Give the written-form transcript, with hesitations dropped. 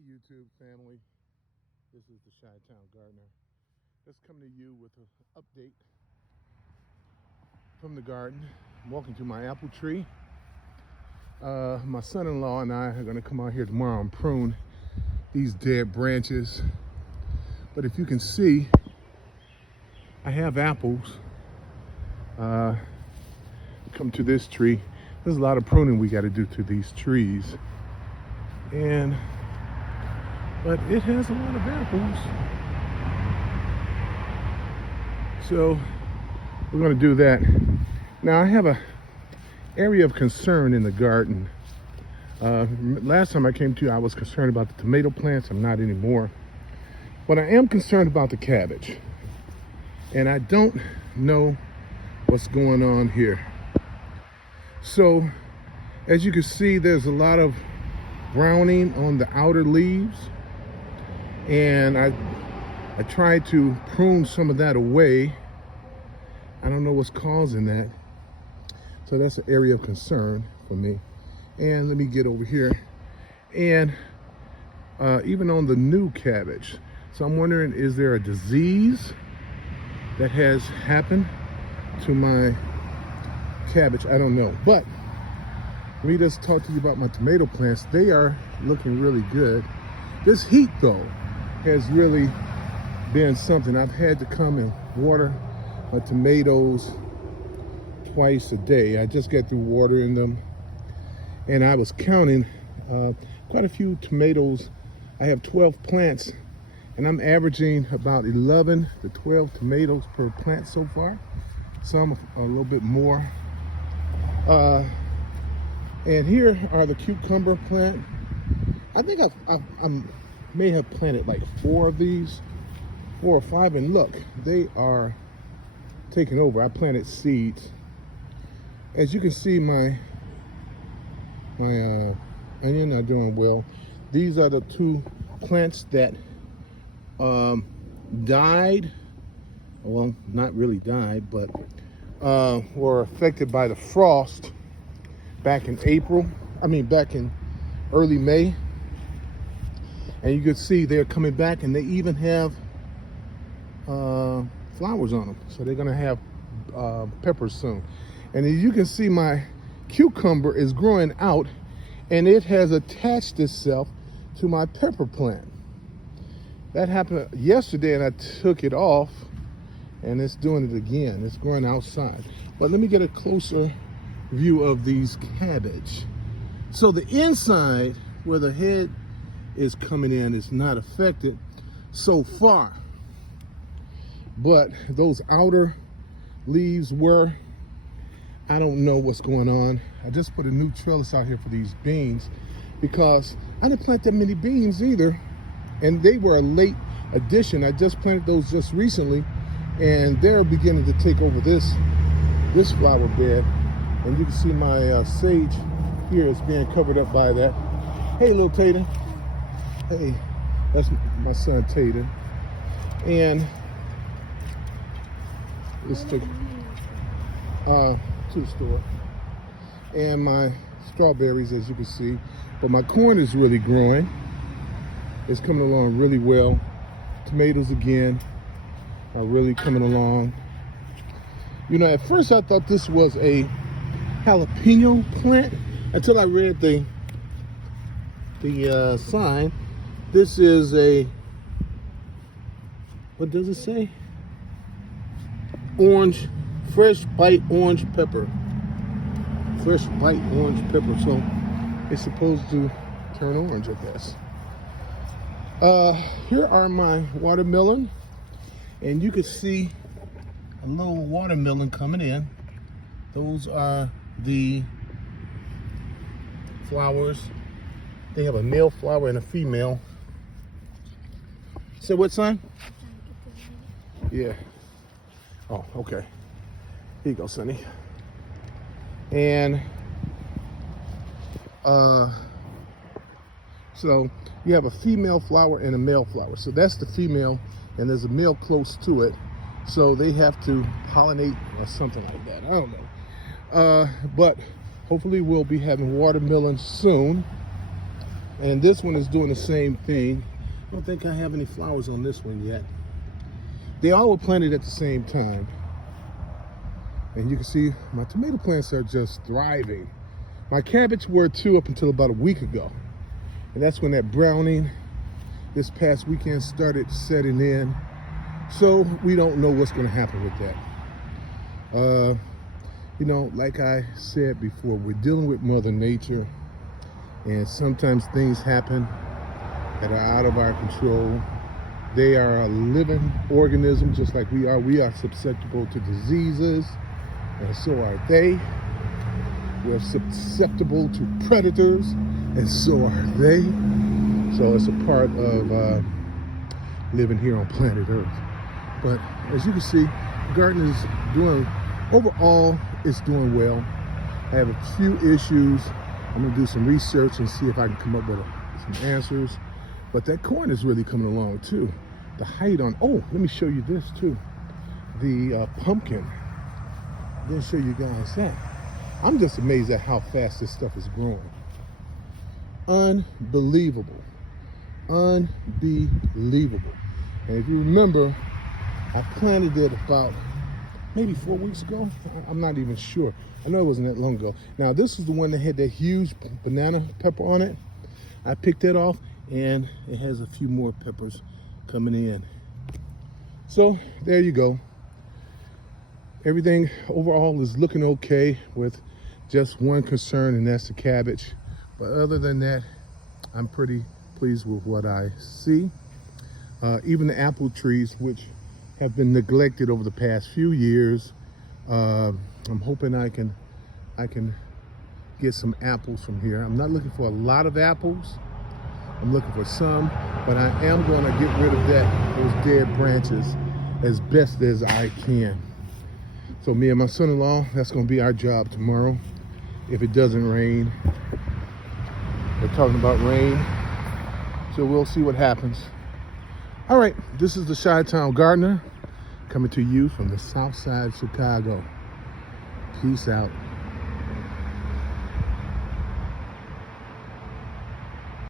YouTube family, this is the Chi-Town Gardener. Just coming to you with an update from the garden. I'm walking through my apple tree. My son-in-law and I are going to come out here tomorrow and prune these dead branches. But if you can see, I have apples. Come to this tree. There's a lot of pruning we got to do to these trees. But it has a lot of apples. So we're going to do that. Now I have a area of concern in the garden. Last time I came to you, I was concerned about the tomato plants. I'm not anymore. But I am concerned about the cabbage. And I don't know what's going on here. So as you can see, there's a lot of browning on the outer leaves. And I tried to prune some of that away. I don't know what's causing that. So that's an area of concern for me. And let me get over here. And even on the new cabbage. So I'm wondering, is there a disease that has happened to my cabbage? I don't know. But let me just talk to you about my tomato plants. They are looking really good. This heat though has really been something. I've had to come and water my tomatoes twice a day. I just got through watering them, and I was counting quite a few tomatoes. I have 12 plants, and I'm averaging about 11 to 12 tomatoes per plant so far. Some a little bit more. And here are the cucumber plant. I think I may have planted like 4 of these, 4 or 5, and look, they are taking over. I planted seeds. As you can see, my onion are doing well. These are the 2 plants that died. Well, not really died, but were affected by the frost back in back in early May. And you can see they're coming back, and they even have flowers on them. So they're gonna have peppers soon. And as you can see, my cucumber is growing out, and it has attached itself to my pepper plant. That happened yesterday, and I took it off, and it's doing it again. It's growing outside. But let me get a closer view of these cabbage. So the inside, where the head is coming in, is not affected so far. But those outer leaves were. I don't know what's going on. I just put a new trellis out here for these beans because I didn't plant that many beans either. And they were a late addition. I just planted those just recently, and they're beginning to take over this flower bed. And you can see my sage here is being covered up by that. Hey, little Tatum. Hey, that's my son Tatum. And let's take to the store. And my strawberries, as you can see. But my corn is really growing. It's coming along really well. Tomatoes again are really coming along. You know, at first I thought this was a jalapeno plant until I read the sign. This is a, what does it say? Orange, fresh bite orange pepper. Fresh bite orange pepper. So it's supposed to turn orange, I guess. Here are my watermelon, and you can see a little watermelon coming in. Those are the flowers. They have a male flower and a female. Say what, son? Yeah. Oh, okay. Here you go, Sonny. And so you have a female flower and a male flower. So that's the female, and there's a male close to it. So they have to pollinate or something like that. I don't know. But hopefully we'll be having watermelon soon. And this one is doing the same thing. I don't think I have any flowers on this one yet. They all were planted at the same time. And you can see my tomato plants are just thriving. My cabbage were too up until about a week ago. And that's when that browning this past weekend started setting in. So we don't know what's going to happen with that. You know, like I said before, we're dealing with Mother Nature. And sometimes things happen that are out of our control. They are a living organism just like we are. We are susceptible to diseases, and so are they. We're susceptible to predators, and so are they. So it's a part of living here on planet Earth. But as you can see, the garden is doing, overall, it's doing well. I have a few issues. I'm gonna do some research and see if I can come up with some answers. But that corn is really coming along too. The height on, oh, let me show you this too. The pumpkin. I didn't show you guys that. I'm just amazed at how fast this stuff is growing. Unbelievable. Unbelievable. And if you remember, I planted it about maybe 4 weeks ago. I'm not even sure. I know it wasn't that long ago. Now this is the one that had that huge banana pepper on it. I picked that off, and it has a few more peppers coming in. So there you go. Everything overall is looking okay, with just one concern, and that's the cabbage. But other than that, I'm pretty pleased with what I see. Even the apple trees, which have been neglected over the past few years, I'm hoping I can get some apples from here. I'm not looking for a lot of apples. I'm looking for some, but I am going to get rid of those dead branches as best as I can. So me and my son-in-law, that's going to be our job tomorrow if it doesn't rain. They're talking about rain, so we'll see what happens. All right, this is the Chi-Town Gardener coming to you from the south side of Chicago. Peace out.